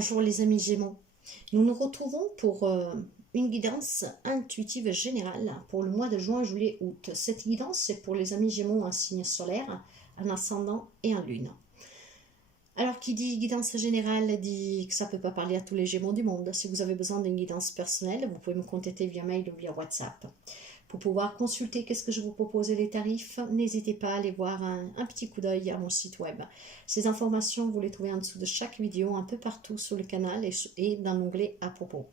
Bonjour les amis Gémeaux, nous nous retrouvons pour une guidance intuitive générale pour le mois de juin, juillet, août. Cette guidance c'est pour les amis Gémeaux en signe solaire, en ascendant et en lune. Alors qui dit guidance générale dit que ça ne peut pas parler à tous les Gémeaux du monde. Si vous avez besoin d'une guidance personnelle, vous pouvez me contacter via mail ou via WhatsApp. Pour pouvoir consulter qu'est-ce que je vous propose et les tarifs, n'hésitez pas à aller voir un petit coup d'œil à mon site web. Ces informations, vous les trouvez en dessous de chaque vidéo, un peu partout sur le canal et dans l'onglet à propos.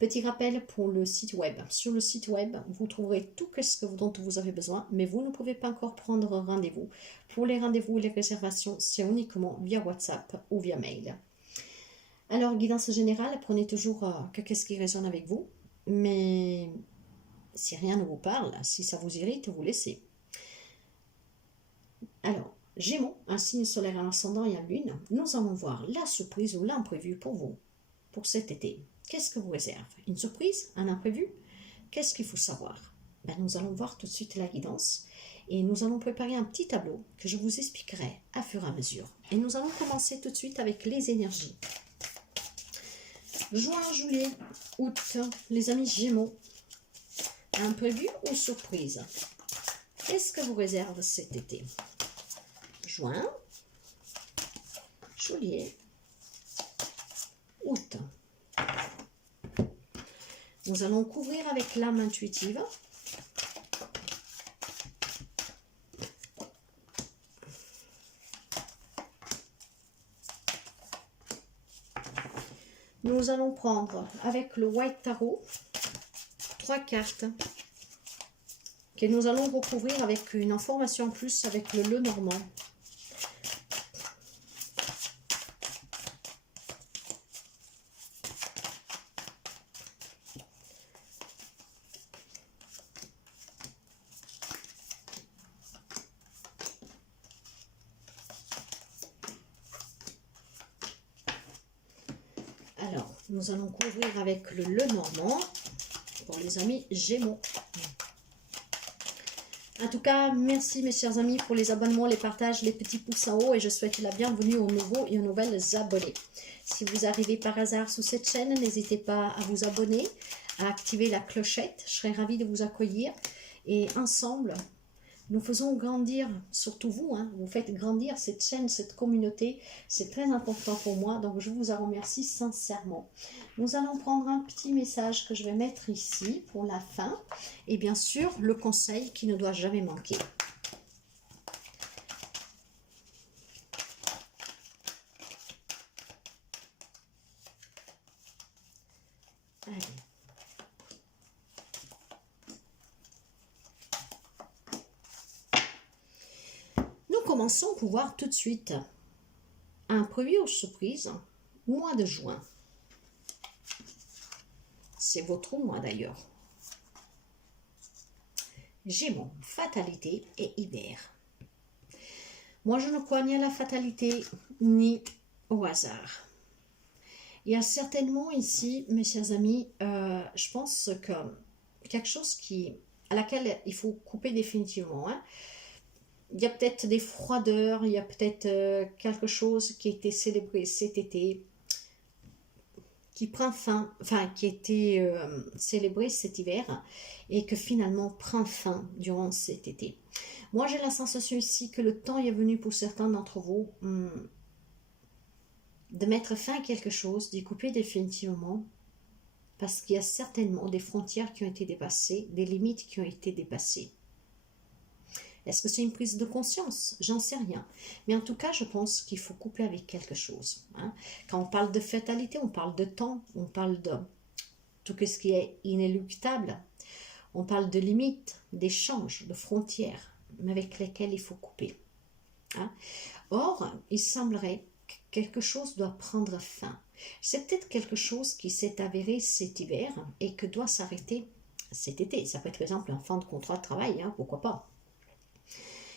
Petit rappel pour le site web. Sur le site web, vous trouverez tout ce dont vous avez besoin, mais vous ne pouvez pas encore prendre rendez-vous. Pour les rendez-vous et les réservations, c'est uniquement via WhatsApp ou via mail. Alors, guidance générale, prenez toujours qu'est-ce qui résonne avec vous, mais si rien ne vous parle, si ça vous irrite, vous laissez. Alors, Gémeaux, un signe solaire en ascendant et en lune, nous allons voir la surprise ou l'imprévu pour vous, pour cet été. Qu'est-ce que vous réserve? Une surprise? Un imprévu? Qu'est-ce qu'il faut savoir? Nous allons voir tout de suite la guidance et nous allons préparer un petit tableau que je vous expliquerai à fur et à mesure. Et nous allons commencer tout de suite avec les énergies. Juin, juillet, août, les amis Gémeaux. Imprévu ou surprise? Qu'est-ce que vous réserve cet été? Juin, juillet, août. Nous allons couvrir avec l'âme intuitive. Nous allons prendre avec le White Tarot 3 cartes que nous allons recouvrir avec une information en plus avec le Lenormand. Alors, nous allons couvrir avec le Lenormand pour les amis Gémeaux. En tout cas, merci mes chers amis pour les abonnements, les partages, les petits pouces en haut et je souhaite la bienvenue aux nouveaux et aux nouvelles abonnés. Si vous arrivez par hasard sur cette chaîne, n'hésitez pas à vous abonner, à activer la clochette. Je serai ravie de vous accueillir et ensemble, nous faisons grandir, surtout vous, vous faites grandir cette chaîne, cette communauté. C'est très important pour moi, donc je vous en remercie sincèrement. Nous allons prendre un petit message que je vais mettre ici pour la fin. Et bien sûr, le conseil qui ne doit jamais manquer. Allez. Commençons pour voir tout de suite un prévu ou surprise, mois de juin. C'est votre mois d'ailleurs. Gémeaux, fatalité et hiver. Moi, je ne crois ni à la fatalité ni au hasard. Il y a certainement ici, mes chers amis, je pense que quelque chose à laquelle il faut couper définitivement. Il y a peut-être des froideurs, il y a peut-être quelque chose qui a été célébré cet été, qui prend fin, qui a été célébré cet hiver et que finalement prend fin durant cet été. Moi, j'ai la sensation ici que le temps est venu pour certains d'entre vous de mettre fin à quelque chose, d'y couper définitivement, parce qu'il y a certainement des frontières qui ont été dépassées, des limites qui ont été dépassées. Est-ce que c'est une prise de conscience? J'en sais rien. Mais en tout cas, je pense qu'il faut couper avec quelque chose. Quand on parle de fatalité, on parle de temps, on parle de tout ce qui est inéluctable. On parle de limites, d'échanges, de frontières, mais avec lesquelles il faut couper. Or, il semblerait que quelque chose doit prendre fin. C'est peut-être quelque chose qui s'est avéré cet hiver et que doit s'arrêter cet été. Ça peut être par exemple un fin de contrat de travail, pourquoi pas.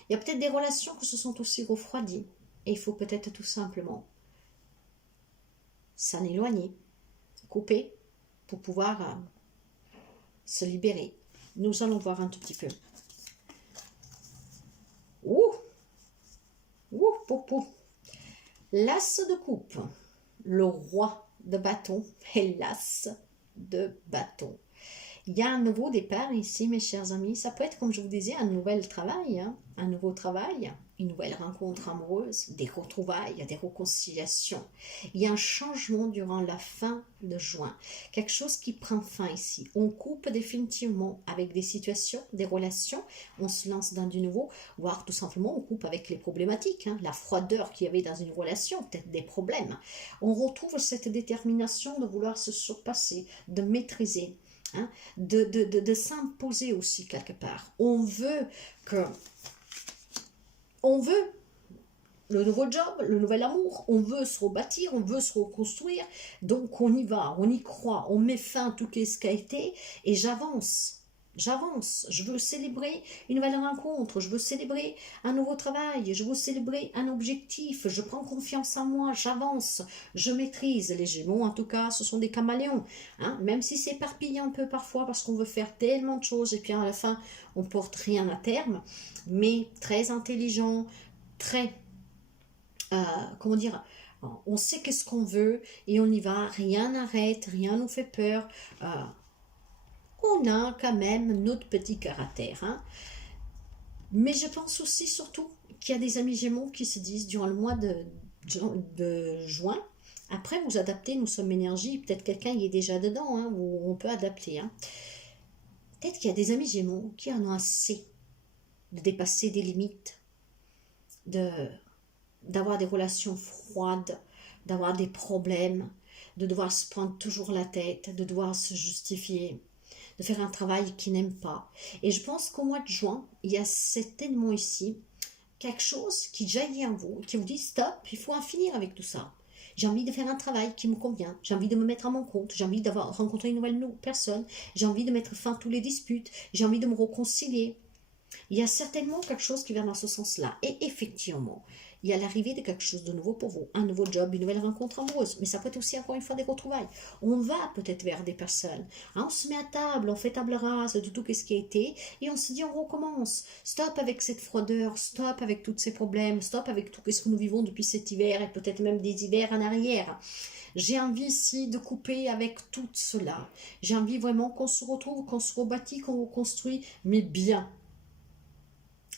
Il y a peut-être des relations qui se sont aussi refroidies et il faut peut-être tout simplement s'en éloigner, couper pour pouvoir se libérer. Nous allons voir un tout petit peu. Ouh, ouh, pou, pou. L'as de coupe. le roi de bâton et l'as de bâton. Il y a un nouveau départ ici, mes chers amis. Ça peut être, comme je vous disais, un nouvel travail, hein, un nouveau travail, une nouvelle rencontre amoureuse, des retrouvailles, des réconciliations. Il y a un changement durant la fin de juin. Quelque chose qui prend fin ici. On coupe définitivement avec des situations, des relations. On se lance dans du nouveau, voire tout simplement on coupe avec les problématiques, hein, la froideur qu'il y avait dans une relation, peut-être des problèmes. On retrouve cette détermination de vouloir se surpasser, de maîtriser. Hein, de s'imposer aussi quelque part. On veut le nouveau job, le nouvel amour, on veut se rebâtir, on veut se reconstruire, donc on y va, on y croit, on met fin à tout ce qui a été, et j'avance, je veux célébrer une nouvelle rencontre, je veux célébrer un nouveau travail, je veux célébrer un objectif, je prends confiance en moi, j'avance, je maîtrise. Les Gémeaux, en tout cas, ce sont des caméléons, hein, même si c'est éparpillé un peu parfois parce qu'on veut faire tellement de choses et puis à la fin, on porte rien à terme, mais très intelligent, très, comment dire, on sait qu'est-ce qu'on veut et on y va, rien n'arrête, rien nous fait peur, on a quand même notre petit caractère. Hein. Mais je pense aussi, surtout, qu'il y a des amis Gémeaux qui se disent, durant le mois de juin, après vous adaptez, nous sommes énergie, peut-être quelqu'un y est déjà dedans, hein, où on peut adapter. Hein. Peut-être qu'il y a des amis Gémeaux qui en ont assez de dépasser des limites, d'avoir des relations froides, d'avoir des problèmes, de devoir se prendre toujours la tête, de devoir se justifier, de faire un travail qu'ils n'aiment pas. Et je pense qu'au mois de juin, il y a certainement ici quelque chose qui jaillit en vous, qui vous dit stop, il faut en finir avec tout ça. J'ai envie de faire un travail qui me convient, j'ai envie de me mettre à mon compte, j'ai envie d'avoir rencontré une nouvelle personne, j'ai envie de mettre fin à toutes les disputes, j'ai envie de me réconcilier. Il y a certainement quelque chose qui va dans ce sens-là. Et effectivement, il y a l'arrivée de quelque chose de nouveau pour vous. Un nouveau job, une nouvelle rencontre amoureuse. Mais ça peut être aussi, encore une fois, des retrouvailles. On va peut-être vers des personnes. Hein, on se met à table, on fait table rase de tout ce qui a été. Et on se dit, on recommence. Stop avec cette froideur. Stop avec tous ces problèmes. Stop avec tout ce que nous vivons depuis cet hiver. Et peut-être même des hivers en arrière. J'ai envie ici de couper avec tout cela. J'ai envie vraiment qu'on se retrouve, qu'on se rebâtit, qu'on reconstruit, mais bien.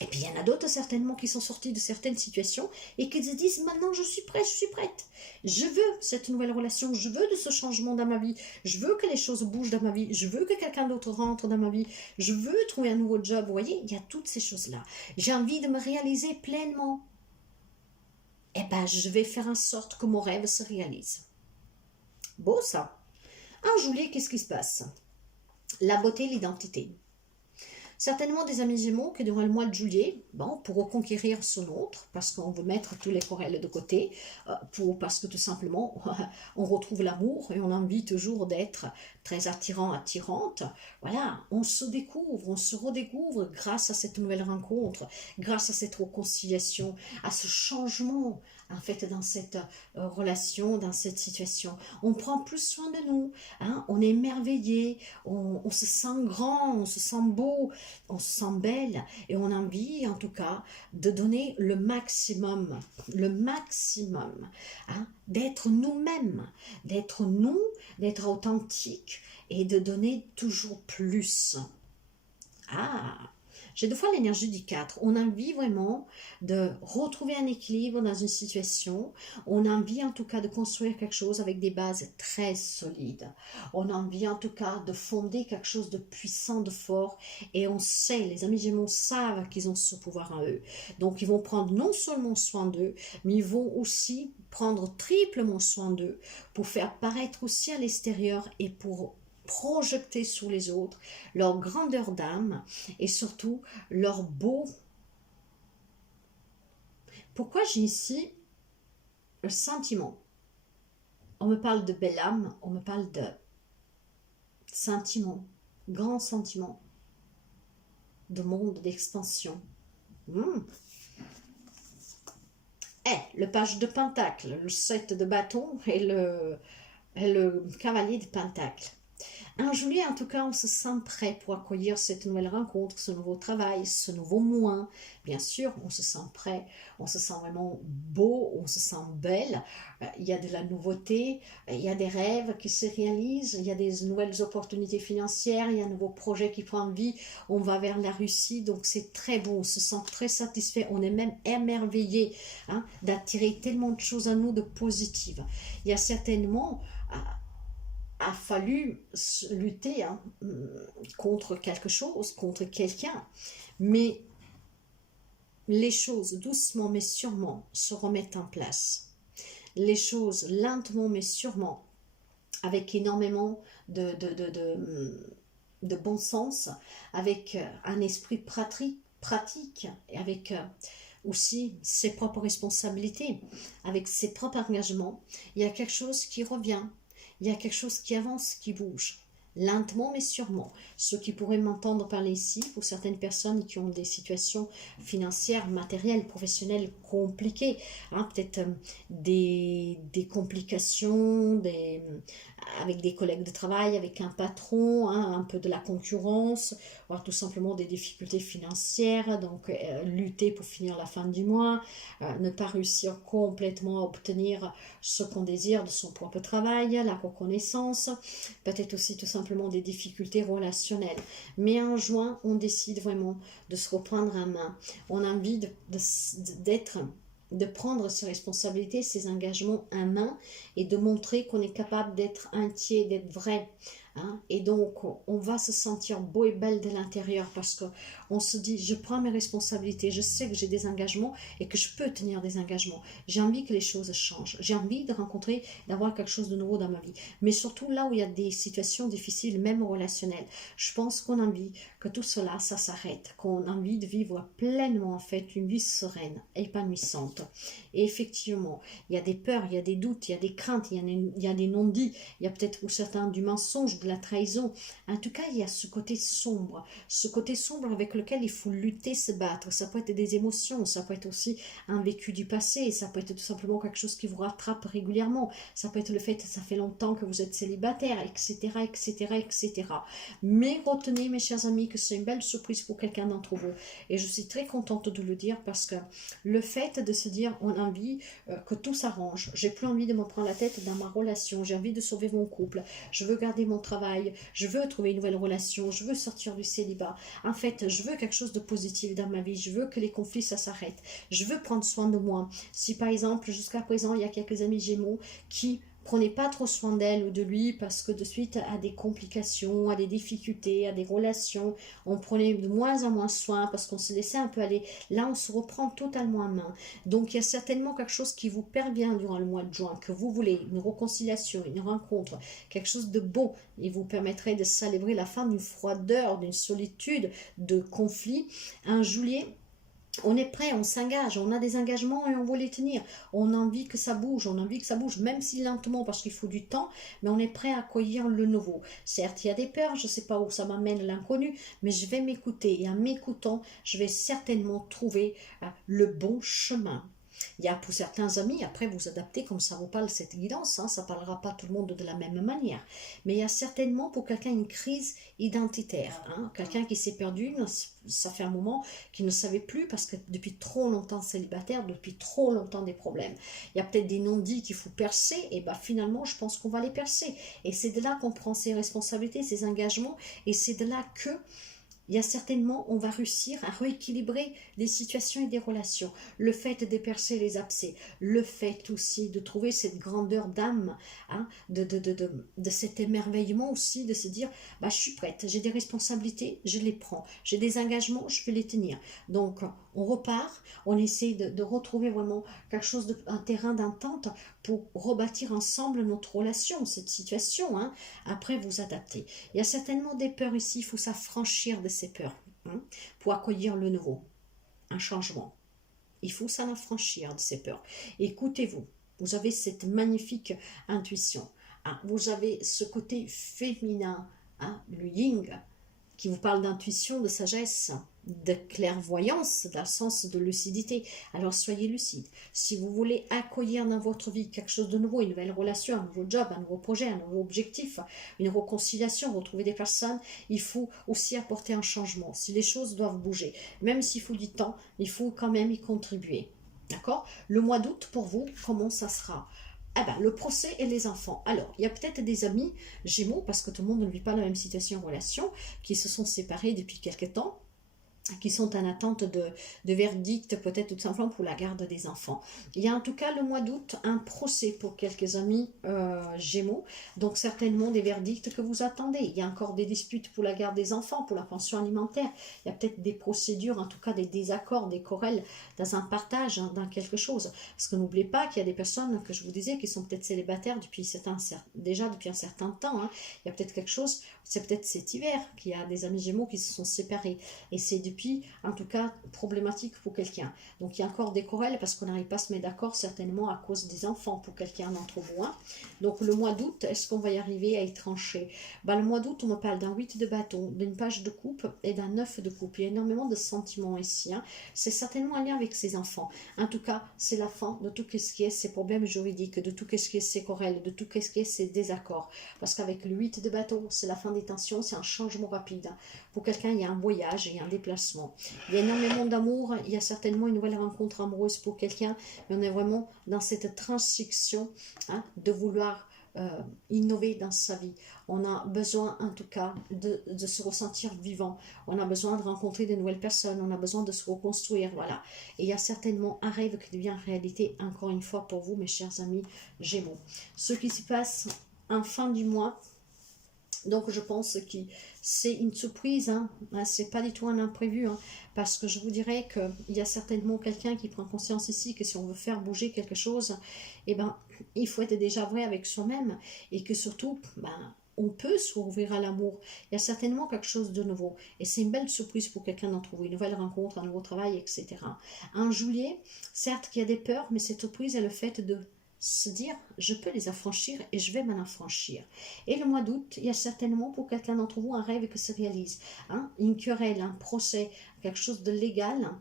Et puis il y en a d'autres certainement qui sont sortis de certaines situations et qui se disent maintenant je suis prête, je veux cette nouvelle relation, je veux de ce changement dans ma vie, je veux que les choses bougent dans ma vie, je veux que quelqu'un d'autre rentre dans ma vie, je veux trouver un nouveau job, vous voyez, il y a toutes ces choses-là. J'ai envie de me réaliser pleinement. Eh bien je vais faire en sorte que mon rêve se réalise. Beau ça. En juillet, qu'est-ce qui se passe? La beauté, l'identité. Certainement des amis Gémeaux que durant le mois de juillet, bon, pour reconquérir son autre, parce qu'on veut mettre tous les querelles de côté, parce que tout simplement, on retrouve l'amour et on a envie toujours d'être très attirant, attirante. Voilà, on se découvre, on se redécouvre grâce à cette nouvelle rencontre, grâce à cette réconciliation, à ce changement, en fait, dans cette relation, dans cette situation. On prend plus soin de nous, hein, on est émerveillé, on se sent grand, on se sent beau, on se sent belle et on a envie en tout cas de donner le maximum, hein, d'être nous-mêmes, d'être nous, d'être authentique et de donner toujours plus. Ah, j'ai deux fois l'énergie du 4. On a envie vraiment de retrouver un équilibre dans une situation. On a envie en tout cas de construire quelque chose avec des bases très solides. On a envie en tout cas de fonder quelque chose de puissant, de fort. Et on sait, les amis Gémeaux savent qu'ils ont ce pouvoir en eux. Donc ils vont prendre non seulement soin d'eux, mais ils vont aussi prendre triplement soin d'eux pour faire paraître aussi à l'extérieur et pour projeter sur les autres leur grandeur d'âme et surtout leur beau. Pourquoi j'ai ici le sentiment? On me parle de belle âme, on me parle de sentiment, grand sentiment, de monde, d'expansion. Le page de pentacle, le 7 de bâton et le cavalier de pentacle. En juillet, en tout cas, on se sent prêt pour accueillir cette nouvelle rencontre, ce nouveau travail, ce nouveau mois. Bien sûr, on se sent prêt, on se sent vraiment beau, on se sent belle. Il y a de la nouveauté, il y a des rêves qui se réalisent, il y a des nouvelles opportunités financières, il y a un nouveau projet qui prend vie. On va vers la Russie, donc c'est très beau, on se sent très satisfait, on est même émerveillé hein, d'attirer tellement de choses à nous de positives. Il y a certainement a fallu lutter hein, contre quelque chose, contre quelqu'un, mais les choses doucement mais sûrement se remettent en place. Les choses lentement mais sûrement, avec énormément de bon sens, avec un esprit pratique et avec aussi ses propres responsabilités, avec ses propres engagements, il y a quelque chose qui revient. Il y a quelque chose qui avance, qui bouge, lentement mais sûrement. Ceux qui pourraient m'entendre parler ici, pour certaines personnes qui ont des situations financières, matérielles, professionnelles compliquées, hein, peut-être des complications, avec des collègues de travail, avec un patron, hein, un peu de la concurrence, voire tout simplement des difficultés financières, donc lutter pour finir la fin du mois, ne pas réussir complètement à obtenir ce qu'on désire de son propre travail, la reconnaissance, peut-être aussi tout simplement des difficultés relationnelles. Mais en juin, on décide vraiment de se reprendre en main. On a envie de prendre ses responsabilités, ses engagements en main et de montrer qu'on est capable d'être entier, d'être vrai. Hein? Et donc, on va se sentir beau et belle de l'intérieur parce qu'on se dit, je prends mes responsabilités, je sais que j'ai des engagements et que je peux tenir des engagements. J'ai envie que les choses changent. J'ai envie de rencontrer, d'avoir quelque chose de nouveau dans ma vie. Mais surtout là où il y a des situations difficiles, même relationnelles, je pense qu'on a envie que tout cela, ça s'arrête, qu'on a envie de vivre pleinement en fait une vie sereine, épanouissante. Et effectivement, il y a des peurs, il y a des doutes, il y a des craintes, il y a des non-dits, il y a peut-être pour certains du mensonge, de la trahison. En tout cas, il y a ce côté sombre avec lequel il faut lutter, se battre. Ça peut être des émotions, ça peut être aussi un vécu du passé, ça peut être tout simplement quelque chose qui vous rattrape régulièrement, ça peut être le fait que ça fait longtemps que vous êtes célibataire, etc., etc., etc. Mais retenez, mes chers amis, que c'est une belle surprise pour quelqu'un d'entre vous. Et je suis très contente de le dire parce que le fait de se dire, on a envie que tout s'arrange, j'ai plus envie de me prendre la tête dans ma relation, j'ai envie de sauver mon couple, je veux garder mon travail, je veux trouver une nouvelle relation, je veux sortir du célibat. En fait, je veux quelque chose de positif dans ma vie, je veux que les conflits, ça s'arrête. Je veux prendre soin de moi. Si par exemple, jusqu'à présent, il y a quelques amis Gémeaux qui prenez pas trop soin d'elle ou de lui parce que de suite à des complications, à des difficultés, à des relations, on prenait de moins en moins soin parce qu'on se laissait un peu aller. Là, on se reprend totalement en main. Donc, il y a certainement quelque chose qui vous pervient durant le mois de juin, que vous voulez, une réconciliation, une rencontre, quelque chose de beau. Il vous permettrait de célébrer la fin d'une froideur, d'une solitude, de conflits. En juillet, on est prêt, on s'engage, on a des engagements et on veut les tenir. On a envie que ça bouge, on a envie que ça bouge, même si lentement parce qu'il faut du temps, mais on est prêt à accueillir le nouveau. Certes, il y a des peurs, je ne sais pas où ça m'amène l'inconnu, mais je vais m'écouter et en m'écoutant, je vais certainement trouver le bon chemin. Il y a pour certains amis, après vous adaptez comme ça vous parle cette guidance, hein, ça ne parlera pas tout le monde de la même manière. Mais il y a certainement pour quelqu'un une crise identitaire, hein, quelqu'un qui s'est perdu, ça fait un moment qu'il ne savait plus parce que depuis trop longtemps célibataire, depuis trop longtemps des problèmes. Il y a peut-être des non-dits qu'il faut percer, et bien finalement je pense qu'on va les percer. Et c'est de là qu'on prend ses responsabilités, ses engagements, et c'est de là que il y a certainement, on va réussir à rééquilibrer des situations et des relations. Le fait de percer les abcès, le fait aussi de trouver cette grandeur d'âme, hein, de cet émerveillement aussi, de se dire, bah, je suis prête, j'ai des responsabilités, je les prends, j'ai des engagements, je vais les tenir. Donc, on repart, on essaie de retrouver vraiment quelque chose, un terrain d'entente pour rebâtir ensemble notre relation, cette situation, hein. Après vous adapter. Il y a certainement des peurs ici, il faut s'affranchir de ces peurs, hein, pour accueillir le nouveau, un changement. Il faut s'en affranchir de ces peurs. Écoutez-vous, vous avez cette magnifique intuition, hein, vous avez ce côté féminin, hein, le yin, qui vous parle d'intuition, de sagesse, de clairvoyance, dans le sens de lucidité. Alors soyez lucide. Si vous voulez accueillir dans votre vie quelque chose de nouveau, une nouvelle relation, un nouveau job, un nouveau projet, un nouveau objectif, une réconciliation, retrouver des personnes, il faut aussi apporter un changement. Si les choses doivent bouger, même s'il faut du temps, il faut quand même y contribuer. D'accord? Le mois d'août, pour vous, comment ça sera? Ah ben, le procès et les enfants. Alors, il y a peut-être des amis Gémeaux, parce que tout le monde ne vit pas la même situation en relation, qui se sont séparés depuis quelque temps, qui sont en attente de verdict, peut-être tout simplement pour la garde des enfants. Il y a en tout cas le mois d'août un procès pour quelques amis Gémeaux, donc certainement des verdicts que vous attendez. Il y a encore des disputes pour la garde des enfants, pour la pension alimentaire. Il y a peut-être des procédures, en tout cas des désaccords, des querelles dans un partage, hein, dans quelque chose. Parce que n'oubliez pas qu'il y a des personnes, que je vous disais, qui sont peut-être célibataires déjà depuis un certain temps. Hein. Il y a peut-être quelque chose, c'est peut-être cet hiver qu'il y a des amis Gémeaux qui se sont séparés. Et c'est depuis, en tout cas, problématique pour quelqu'un. Donc il y a encore des querelles parce qu'on n'arrive pas à se mettre d'accord, certainement à cause des enfants pour quelqu'un d'entre vous. Hein. Donc le mois d'août, est-ce qu'on va y arriver à y trancher? Ben, le mois d'août, on me parle d'un 8 de bâton, d'une page de coupe et d'un 9 de coupe. Il y a énormément de sentiments ici. Hein. C'est certainement un lien avec ses enfants. En tout cas, c'est la fin de tout ce qui est ces problèmes juridiques, de tout ce qui est ces querelles, de tout ce qui est ces désaccords. Parce qu'avec le 8 de bâton, c'est la fin des tensions, c'est un changement rapide. Pour quelqu'un, il y a un voyage, il y a un déplacement. Il y a énormément d'amour, il y a certainement une nouvelle rencontre amoureuse pour quelqu'un, mais on est vraiment dans cette transition, hein, de vouloir innover dans sa vie. On a besoin en tout cas de se ressentir vivant. On a besoin de rencontrer de nouvelles personnes. On a besoin de se reconstruire. Voilà. Et il y a certainement un rêve qui devient réalité, encore une fois pour vous, mes chers amis Gémeaux. Ce qui se passe en fin du mois, donc je pense que c'est une surprise, hein. C'est pas du tout un imprévu, hein, parce que je vous dirais qu'il y a certainement quelqu'un qui prend conscience ici que si on veut faire bouger quelque chose, eh ben, il faut être déjà vrai avec soi-même et que surtout, on peut s'ouvrir à l'amour. Il y a certainement quelque chose de nouveau et c'est une belle surprise pour quelqu'un d'entre vous, une nouvelle rencontre, un nouveau travail, etc. En juillet, certes qu'il y a des peurs, mais cette surprise est le fait de se dire, je peux les affranchir et je vais m'en affranchir. Et le mois d'août, il y a certainement pour quelqu'un d'entre vous un rêve qui se réalise. Hein? Une querelle, un procès, quelque chose de légal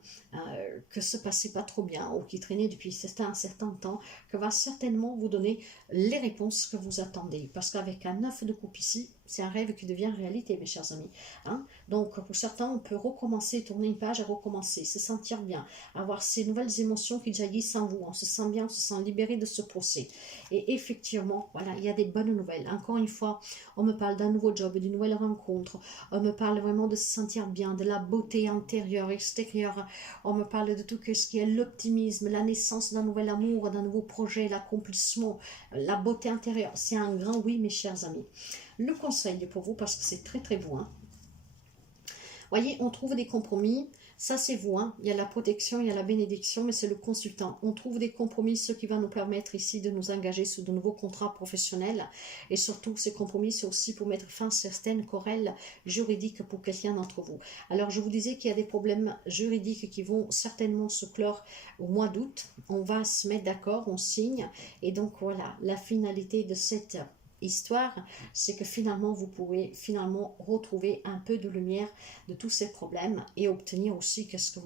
que se passait pas trop bien ou qui traînait depuis un certain temps, que va certainement vous donner les réponses que vous attendez. Parce qu'avec un 9 de coupe ici, c'est un rêve qui devient réalité, mes chers amis. Hein? Donc, pour certains, on peut recommencer, tourner une page et recommencer, se sentir bien, avoir ces nouvelles émotions qui jaillissent en vous. On se sent bien, on se sent libéré de ce procès. Et effectivement, voilà, il y a des bonnes nouvelles. Encore une fois, on me parle d'un nouveau job, d'une nouvelle rencontre. On me parle vraiment de se sentir bien, de la beauté intérieure, extérieure. On me parle de tout ce qui est l'optimisme, la naissance d'un nouvel amour, d'un nouveau projet, l'accomplissement, la beauté intérieure. C'est un grand oui, mes chers amis. Le conseil pour vous, parce que c'est très très beau. Hein. Voyez, on trouve des compromis. Ça, c'est vous. Hein. Il y a la protection, il y a la bénédiction, mais c'est le consultant. On trouve des compromis, ce qui va nous permettre ici de nous engager sur de nouveaux contrats professionnels. Et surtout, ces compromis, c'est aussi pour mettre fin à certaines querelles juridiques pour quelqu'un d'entre vous. Alors, je vous disais qu'il y a des problèmes juridiques qui vont certainement se clore au mois d'août. On va se mettre d'accord, on signe. Et donc, voilà, la finalité de cette histoire, c'est que finalement vous pouvez finalement retrouver un peu de lumière de tous ces problèmes et obtenir aussi qu'est-ce que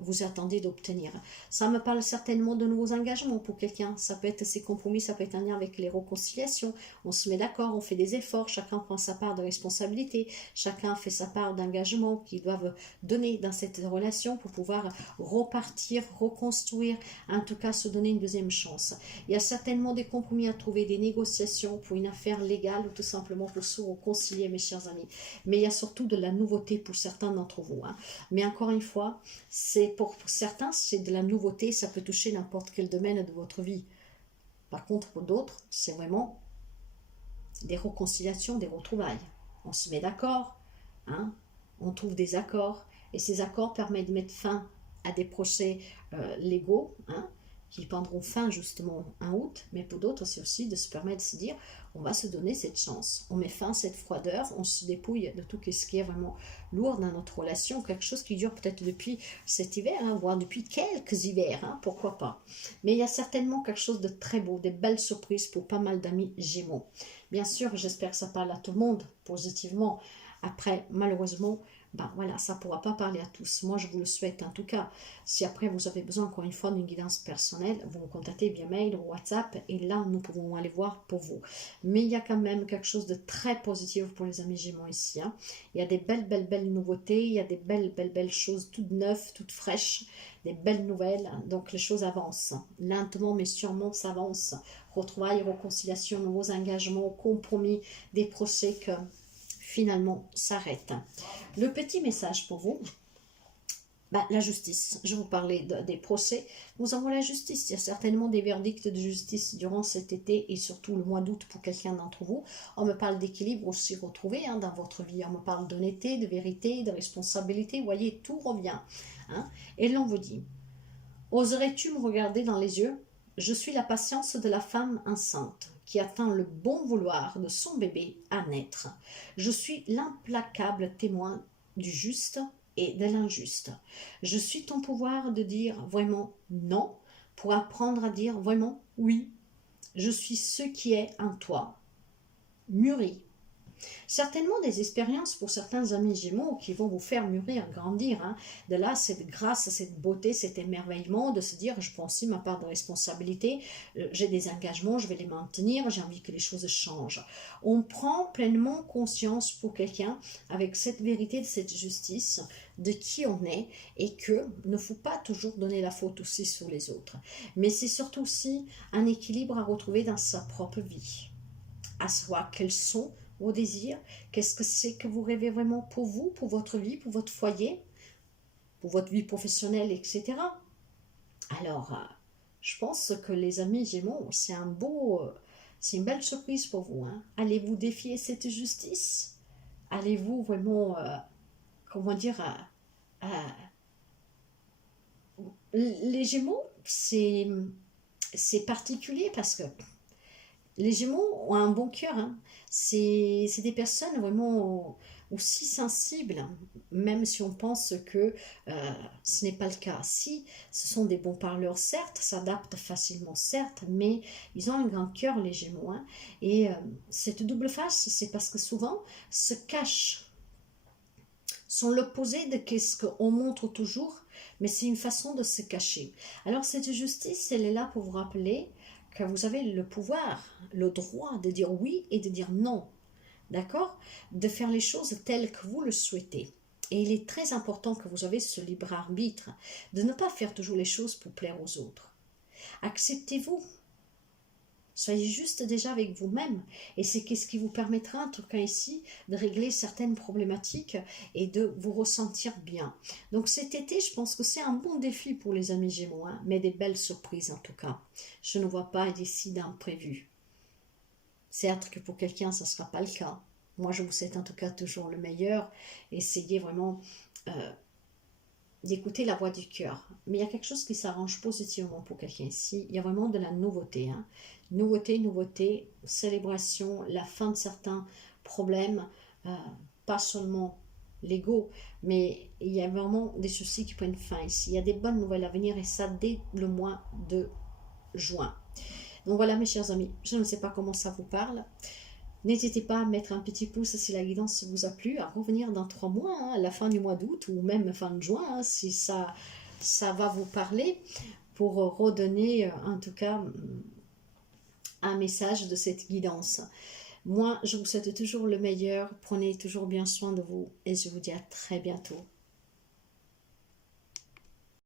vous attendez d'obtenir. Ça me parle certainement de nouveaux engagements pour quelqu'un. Ça peut être ces compromis, ça peut être un lien avec les réconciliations. On se met d'accord, on fait des efforts, chacun prend sa part de responsabilité, chacun fait sa part d'engagement qu'ils doivent donner dans cette relation pour pouvoir repartir, reconstruire, en tout cas se donner une deuxième chance. Il y a certainement des compromis à trouver, des négociations pour une affaire légale ou tout simplement pour se réconcilier, mes chers amis. Mais il y a surtout de la nouveauté pour certains d'entre vous. Hein. Mais encore une fois, c'est pour certains, c'est de la nouveauté, ça peut toucher n'importe quel domaine de votre vie. Par contre, pour d'autres, c'est vraiment des réconciliations, des retrouvailles. On se met d'accord, hein, on trouve des accords, et ces accords permettent de mettre fin à des procès légaux, hein, qui prendront fin justement en août, mais pour d'autres c'est aussi de se permettre de se dire on va se donner cette chance, on met fin à cette froideur, on se dépouille de tout ce qui est vraiment lourd dans notre relation, quelque chose qui dure peut-être depuis cet hiver, hein, voire depuis quelques hivers, hein, pourquoi pas. Mais il y a certainement quelque chose de très beau, des belles surprises pour pas mal d'amis Gémeaux. Bien sûr, j'espère que ça parle à tout le monde positivement. Après, malheureusement, ben voilà, ça ne pourra pas parler à tous. Moi, je vous le souhaite en tout cas. Si après vous avez besoin, encore une fois, d'une guidance personnelle, vous me contactez via mail ou WhatsApp et là, nous pouvons aller voir pour vous. Mais il y a quand même quelque chose de très positif pour les amis Gémeaux ici. Hein. Il y a des belles nouveautés, il y a des belles choses toutes neuves, toutes fraîches, des belles nouvelles. Donc, les choses avancent. Lentement, mais sûrement, ça avance. Retrouvailles, réconciliation, nouveaux engagements, compromis, des procès que finalement s'arrête. Le petit message pour vous, ben, la justice. Je vous parlais des procès. Nous avons la justice. Il y a certainement des verdicts de justice durant cet été et surtout le mois d'août pour quelqu'un d'entre vous. On me parle d'équilibre aussi retrouvé hein, dans votre vie. On me parle d'honnêteté, de vérité, de responsabilité. Vous voyez, tout revient. Hein. Et l'on vous dit, oserais-tu me regarder dans les yeux? Je suis la patience de la femme enceinte qui attend le bon vouloir de son bébé à naître. Je suis l'implacable témoin du juste et de l'injuste. Je suis ton pouvoir de dire vraiment non pour apprendre à dire vraiment oui. Je suis ce qui est en toi, mûri. Certainement des expériences pour certains amis Gémeaux qui vont vous faire mûrir, grandir. Hein. De là, cette grâce, cette beauté, cet émerveillement de se dire, je prends aussi ma part de responsabilité, j'ai des engagements, je vais les maintenir, j'ai envie que les choses changent. On prend pleinement conscience pour quelqu'un avec cette vérité, de cette justice, de qui on est et que ne faut pas toujours donner la faute aussi sur les autres. Mais c'est surtout aussi un équilibre à retrouver dans sa propre vie. À savoir quels sont vos désirs, qu'est-ce que c'est que vous rêvez vraiment pour vous, pour votre vie, pour votre foyer, pour votre vie professionnelle, etc. Alors, je pense que les amis Gémeaux, c'est une belle surprise pour vous. Hein. Allez-vous défier cette justice? Allez-vous vraiment, comment dire, les Gémeaux, c'est particulier parce que les Gémeaux ont un bon cœur. Hein. C'est des personnes vraiment aussi sensibles, même si on pense que ce n'est pas le cas. Si, ce sont des bons parleurs, certes, s'adaptent facilement, certes, mais ils ont un grand cœur, les Gémeaux. Hein. Et cette double face, c'est parce que souvent se cachent, sont l'opposé de ce qu'on montre toujours, mais c'est une façon de se cacher. Alors cette justice, elle est là pour vous rappeler que vous avez le pouvoir, le droit de dire oui et de dire non, d'accord? De faire les choses telles que vous le souhaitez. Et il est très important que vous avez ce libre arbitre, de ne pas faire toujours les choses pour plaire aux autres. Acceptez-vous. Soyez juste déjà avec vous-même. Et c'est ce qui vous permettra, en tout cas ici, de régler certaines problématiques et de vous ressentir bien. Donc cet été, je pense que c'est un bon défi pour les amis Gémeaux, hein, mais des belles surprises en tout cas. Je ne vois pas d'ici d'imprévu. Certes que pour quelqu'un, ça ne sera pas le cas. Moi, je vous souhaite en tout cas toujours le meilleur. Essayez vraiment d'écouter la voix du cœur. Mais il y a quelque chose qui s'arrange positivement pour quelqu'un ici. Il y a vraiment de la nouveauté. Hein. Nouveauté, célébration, la fin de certains problèmes, pas seulement l'ego, mais il y a vraiment des soucis qui prennent fin ici. Il y a des bonnes nouvelles à venir et ça dès le mois de juin. Donc voilà mes chers amis, je ne sais pas comment ça vous parle. N'hésitez pas à mettre un petit pouce si la guidance vous a plu, à revenir dans 3 mois, hein, à la fin du mois d'août ou même fin de juin, hein, si ça va vous parler, pour redonner en tout cas un message de cette guidance. Moi, je vous souhaite toujours le meilleur, prenez toujours bien soin de vous et je vous dis à très bientôt.